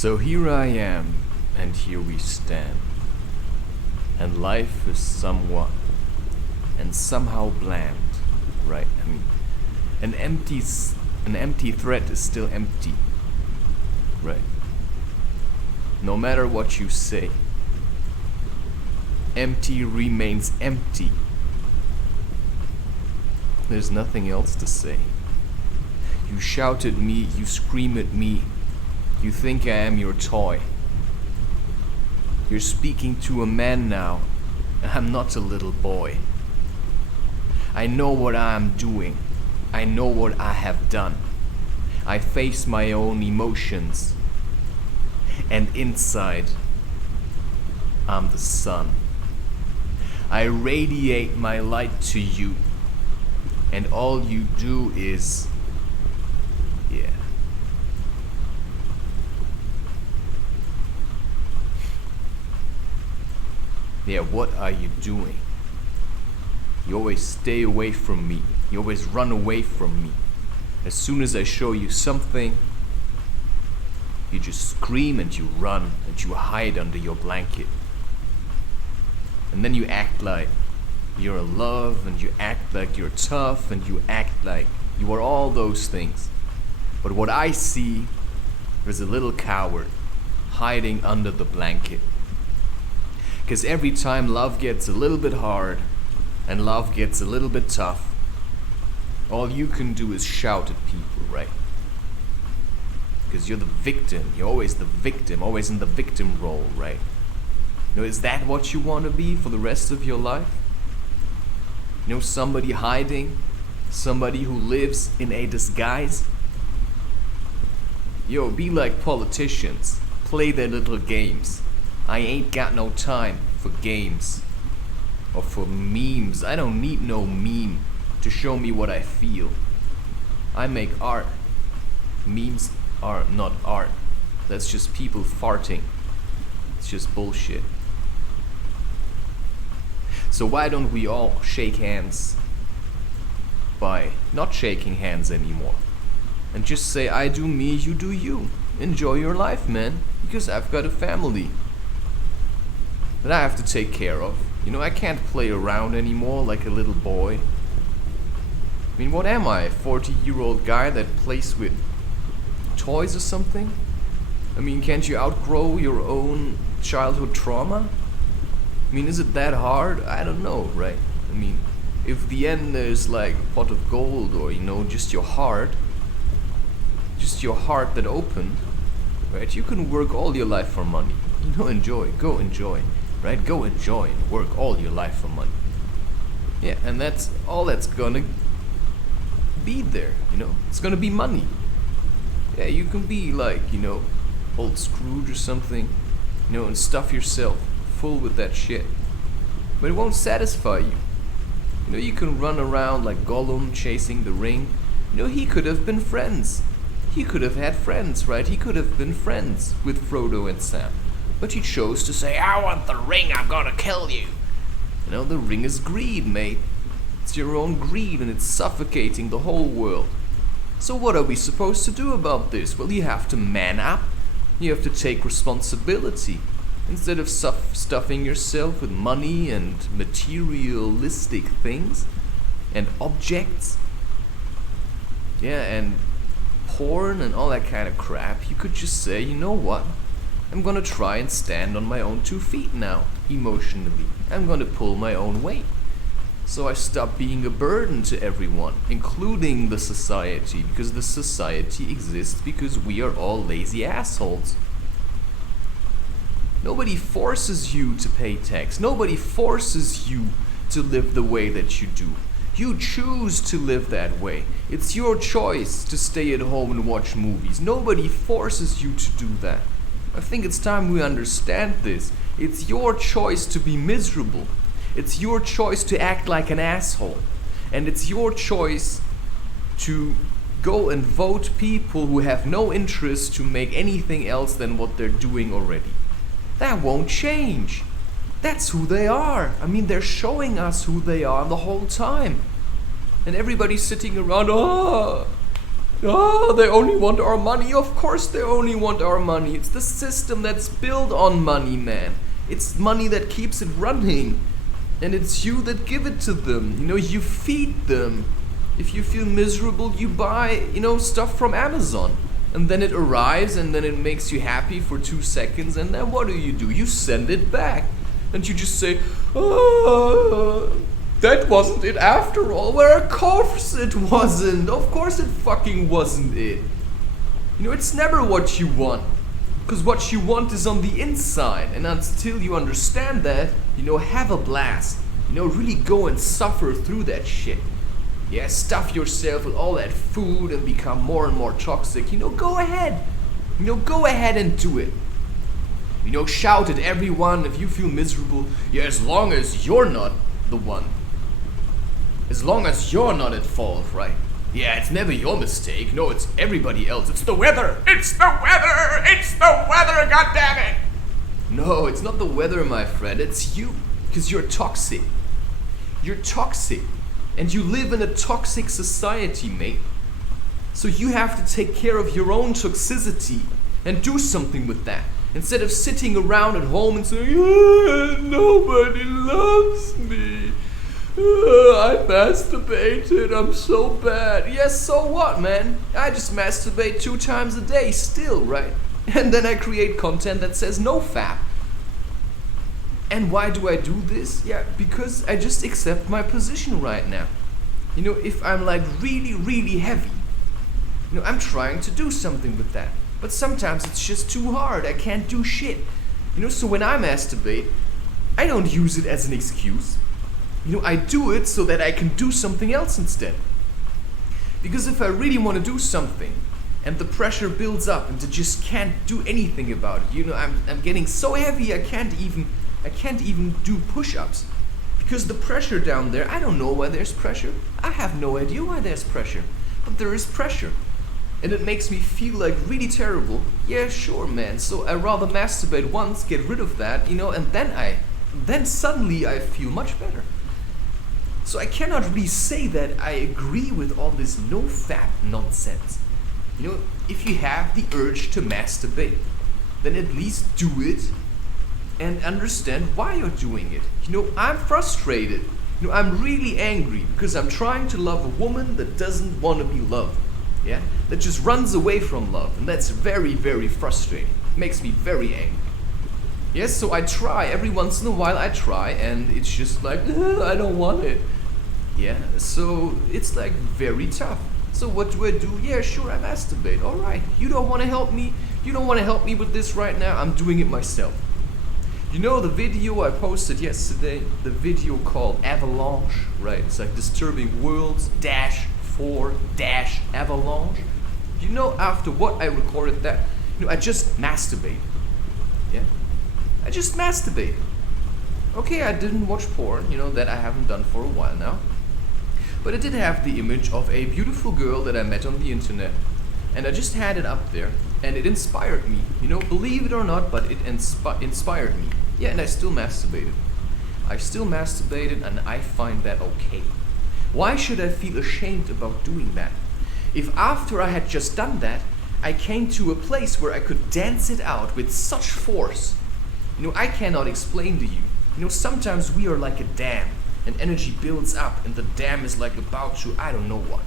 So here I am, and here we stand. And life is somewhat and somehow bland, right? I mean, an empty thread is still empty, right? No matter what you say, empty remains empty. There's nothing else to say. You shout at me, you scream at me, you think I am your toy. You're speaking to a man now, and I'm not a little boy. I know what I am doing. I know what I have done. I face my own emotions. And inside, I'm the sun. I radiate my light to you, and all you do is, Yeah, what are you doing? You always stay away from me. You always run away from me. As soon as I show you something, you just scream and you run and you hide under your blanket. And then you act like you're in love, and you act like you're tough, and you act like you are all those things. But what I see is a little coward hiding under the blanket. Because every time love gets a little bit hard and love gets a little bit tough, all you can do is shout at people, right? Because you're the victim. You're always the victim, always in the victim role, right? You know, is that what you want to be for the rest of your life? You know, somebody hiding, somebody who lives in a disguise? Yo, be like politicians. Play their little games. I ain't got no time for games or for memes. I don't need no meme to show me what I feel. I make art. Memes are not art. That's just people farting. It's just bullshit. So why don't we all shake hands by not shaking hands anymore? And just say, I do me, you do you. Enjoy your life, man. Because I've got a family that I have to take care of. You know, I can't play around anymore like a little boy. I mean, what am I? A 40-year-old guy that plays with toys or something? I mean, can't you outgrow your own childhood trauma? I mean, is it that hard? I don't know, right? I mean, if the end is like a pot of gold, or, you know, just your heart that opened, right? You can work all your life for money. You know, go enjoy. Right? Go enjoy and work all your life for money. Yeah, and that's all that's gonna be there, you know? It's gonna be money. Yeah, you can be like, you know, old Scrooge or something, you know, and stuff yourself full with that shit. But it won't satisfy you. You know, you can run around like Gollum chasing the ring. You know, he could have been friends. He could have had friends, right? He could have been friends with Frodo and Sam. But he chose to say, I want the ring, I'm gonna kill you. You know, the ring is greed, mate. It's your own greed, and it's suffocating the whole world. So what are we supposed to do about this? Well, you have to man up. You have to take responsibility. Instead of stuffing yourself with money and materialistic things and objects, yeah, and porn and all that kind of crap, you could just say, you know what? I'm gonna try and stand on my own 2 feet now, emotionally. I'm gonna pull my own weight. So I stop being a burden to everyone, including the society, because the society exists because we are all lazy assholes. Nobody forces you to pay tax. Nobody forces you to live the way that you do. You choose to live that way. It's your choice to stay at home and watch movies. Nobody forces you to do that. I think it's time we understand this. It's your choice to be miserable. It's your choice to act like an asshole. And it's your choice to go and vote people who have no interest to make anything else than what they're doing already. That won't change. That's who they are. I mean, they're showing us who they are the whole time. And everybody's sitting around, Oh, they only want our money. Of course they only want our money. It's the system that's built on money, man. It's money that keeps it running. And it's you that give it to them. You know, you feed them. If you feel miserable, you buy, stuff from Amazon. And then it arrives and then it makes you happy for 2 seconds. And then what do? You send it back. And you just say, oh, that wasn't it after all. Well, of course it wasn't. Of course it fucking wasn't it. It's never what you want. Because what you want is on the inside. And until you understand that, have a blast. Really go and suffer through that shit. Yeah, stuff yourself with all that food and become more and more toxic. Go ahead. Go ahead and do it. Shout at everyone if you feel miserable. Yeah, as long as you're not the one. As long as you're not at fault, right? Yeah, it's never your mistake. No, it's everybody else. It's the weather. It's the weather. It's the weather, goddammit. No, it's not the weather, my friend. It's you. Because you're toxic. You're toxic. And you live in a toxic society, mate. So you have to take care of your own toxicity and do something with that. Instead of sitting around at home and saying, nobody loves me. I masturbated, I'm so bad. Yes, so what, man? I just masturbate 2 times a day still, right? And then I create content that says no fap. And why do I do this? Yeah, because I just accept my position right now. If I'm like really, really heavy, I'm trying to do something with that. But sometimes it's just too hard. I can't do shit. So when I masturbate, I don't use it as an excuse. I do it so that I can do something else instead. Because if I really want to do something and the pressure builds up and I just can't do anything about it, I'm getting so heavy I can't even do push-ups. Because the pressure down there, I don't know why there's pressure. I have no idea why there's pressure. But there is pressure. And it makes me feel like really terrible. Yeah, sure, man. So I rather masturbate once, get rid of that, and then suddenly I feel much better. So I cannot really say that I agree with all this no-fap nonsense. If you have the urge to masturbate, then at least do it and understand why you're doing it. I'm frustrated. I'm really angry because I'm trying to love a woman that doesn't want to be loved. Yeah? That just runs away from love. And that's very, very frustrating. It makes me very angry. Yes, so I try. Every once in a while I try and it's just like, I don't want it. Yeah, so it's like very tough. So what do I do? Yeah, sure, I masturbate. Alright, you don't want to help me? You don't want to help me with this right now? I'm doing it myself. The video I posted yesterday, the video called Avalanche, right? It's like Disturbing Worlds -4-Avalanche. After what I recorded that, I just masturbated. Yeah? I just masturbated. Okay, I didn't watch porn, that I haven't done for a while now. But it did have the image of a beautiful girl that I met on the internet. And I just had it up there. And it inspired me. Believe it or not, but it inspired me. Yeah, and I still masturbated. I still masturbated and I find that okay. Why should I feel ashamed about doing that? If after I had just done that, I came to a place where I could dance it out with such force. I cannot explain to you. Sometimes we are like a dam, and energy builds up, and the dam is like about to, I don't know what.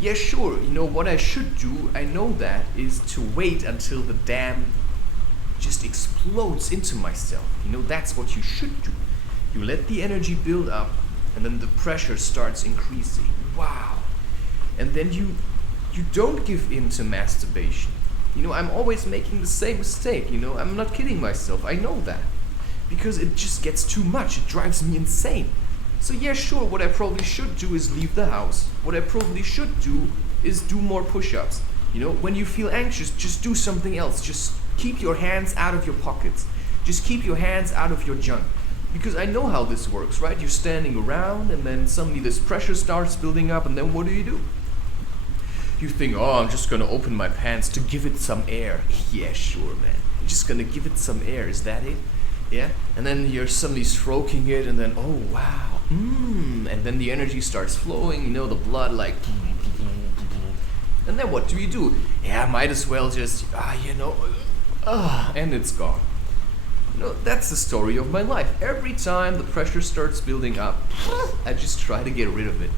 Yeah, sure, what I should do, I know that, is to wait until the dam just explodes into myself. That's what you should do. You let the energy build up, and then the pressure starts increasing. Wow. And then you don't give in to masturbation. I'm always making the same mistake, I'm not kidding myself, I know that. Because it just gets too much, it drives me insane. So yeah, sure, what I probably should do is leave the house. What I probably should do is do more push-ups. When you feel anxious, just do something else. Just keep your hands out of your pockets. Just keep your hands out of your junk. Because I know how this works, right? You're standing around and then suddenly this pressure starts building up and then what do? You think, oh, I'm just gonna open my pants to give it some air. Yeah, sure, man. You're just gonna give it some air, is that it? Yeah? And then you're suddenly stroking it and then, oh, wow. And then the energy starts flowing, the blood like... And then what do? Yeah, might as well just, and it's gone. That's the story of my life. Every time the pressure starts building up, I just try to get rid of it.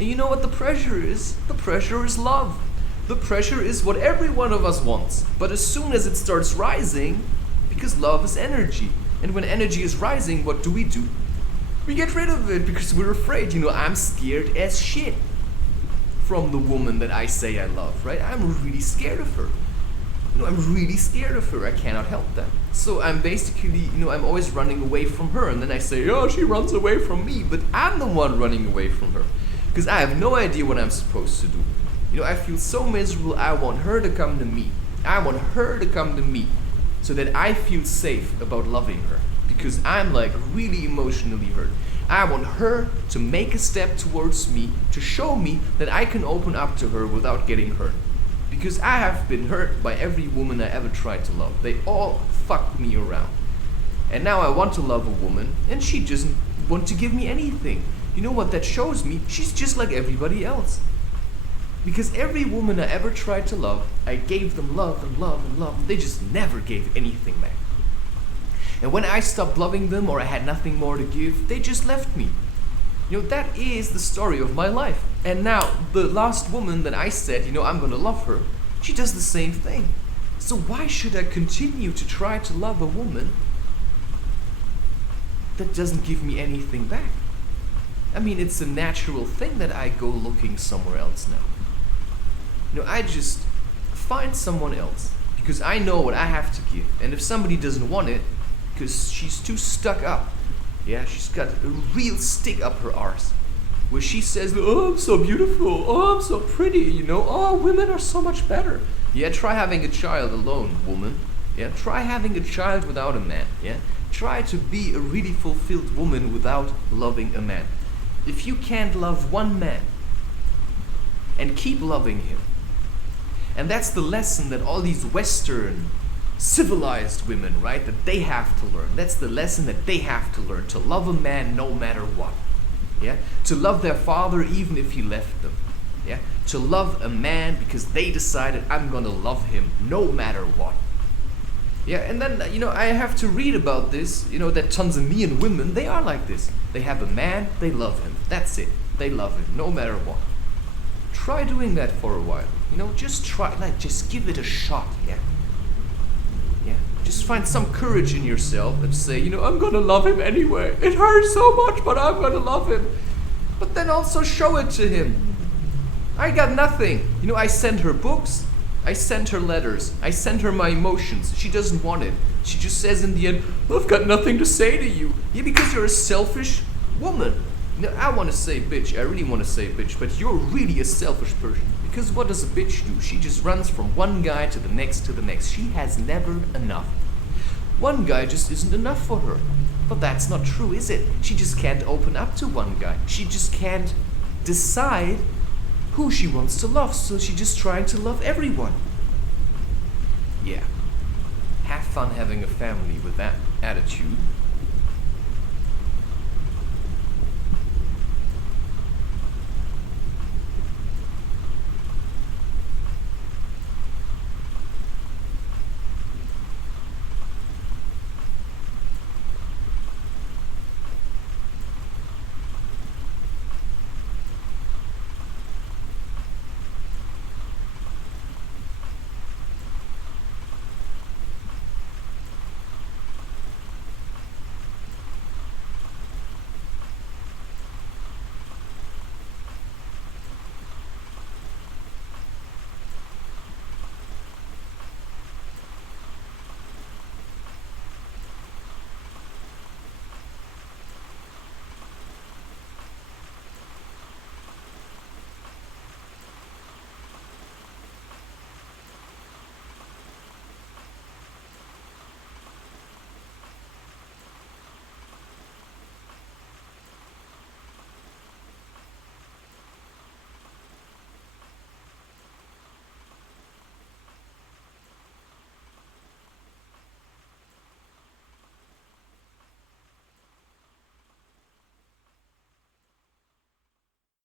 And you know what the pressure is? The pressure is love. The pressure is what every one of us wants. But as soon as it starts rising, because love is energy, and when energy is rising, what do? We get rid of it because we're afraid. I'm scared as shit from the woman that I say I love, right? I'm really scared of her. I'm really scared of her. I cannot help that. So I'm basically, I'm always running away from her. And then I say, oh, she runs away from me. But I'm the one running away from her. Because I have no idea what I'm supposed to do. I feel so miserable. I want her to come to me. I want her to come to me so that I feel safe about loving her. Because I'm really emotionally hurt. I want her to make a step towards me to show me that I can open up to her without getting hurt. Because I have been hurt by every woman I ever tried to love. They all fucked me around. And now I want to love a woman, and she doesn't want to give me anything. You know what that shows me? She's just like everybody else. Because every woman I ever tried to love, I gave them love and love and love. They just never gave anything back. And when I stopped loving them or I had nothing more to give, they just left me. That is the story of my life. And now, the last woman that I said, I'm gonna love her, she does the same thing. So why should I continue to try to love a woman that doesn't give me anything back? It's a natural thing that I go looking somewhere else now. I just find someone else because I know what I have to give. And if somebody doesn't want it, because she's too stuck up, she's got a real stick up her arse, where she says, oh, I'm so beautiful, oh, I'm so pretty, oh, women are so much better. Try having a child alone, woman. Try having a child without a man. Try to be a really fulfilled woman without loving a man. If you can't love one man and keep loving him, and that's the lesson that all these Western civilized women, right, that they have to learn. That's the lesson that they have to learn, to love a man no matter what. To love their father even if he left them. To love a man because they decided, I'm gonna love him no matter what. And then, I have to read about this, that Tanzanian women, they are like this. They have a man, they love him. That's it. They love him no matter what. Try doing that for a while. Just try, just give it a shot, Just find some courage in yourself and say, I'm gonna love him anyway. It hurts so much, but I'm gonna love him. But then also show it to him. I got nothing. I send her books. I send her letters. I send her my emotions. She doesn't want it. She just says in the end, I've got nothing to say to you. Because you're a selfish woman. I want to say bitch. I really want to say bitch. But you're really a selfish person. Because what does a bitch do? She just runs from one guy to the next to the next. She has never enough. One guy just isn't enough for her. But that's not true, is it? She just can't open up to one guy. She just can't decide who she wants to love. So she's just trying to love everyone. Have fun having a family with that attitude.